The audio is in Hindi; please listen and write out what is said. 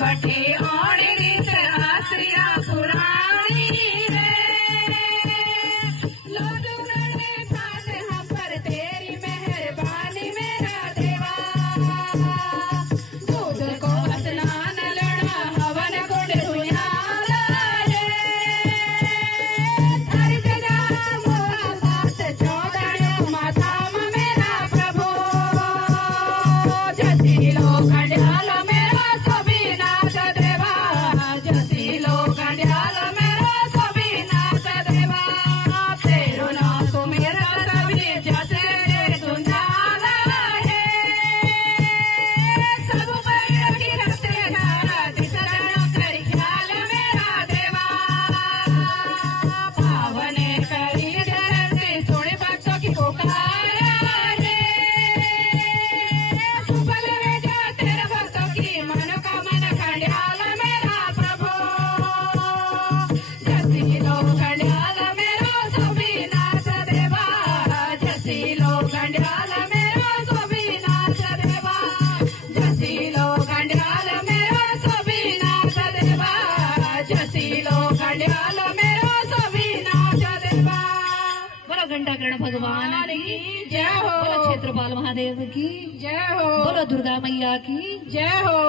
बटी ओणी रीत आसिया पुरानी रे लोटू गले खात हम पर तेरी मेहरबानी मेरा देवा दूध को स्नान लड़ा हवन गुण हुयाला रे थारी जगा मोरा साथ चौदड़ो माथा में मेरा प्रभु जसीलो खंडाल मेरा सभी नाथ देवा जसीलो खंडाल मेरा सभी नाथ देवा तेरो नाथ मेरा सभी जसे सुंदर है सब पर की रखते धारा तिसरण कर ख्याल मेरा देवा पावने करी धरती सोने भक्तों की पुकार है सुबल वे जा तेरे भक्तों की मनोकामना खंडाल मेरा प्रभु जसीलो खंडाल मेरा सभी नाथ देवा जसीलो खंडाल मेरा सभी नाथ देवा जसीलो खंडाल मेरा सभी नाथ देवा जसीलो खंडाल मेरा सभी नाथ देवा बोलो घंटाकर्ण भगवान की जय हो बोलो क्षेत्रपाल महादेव की जय हो बोलो दुर्गा मैया की जय हो।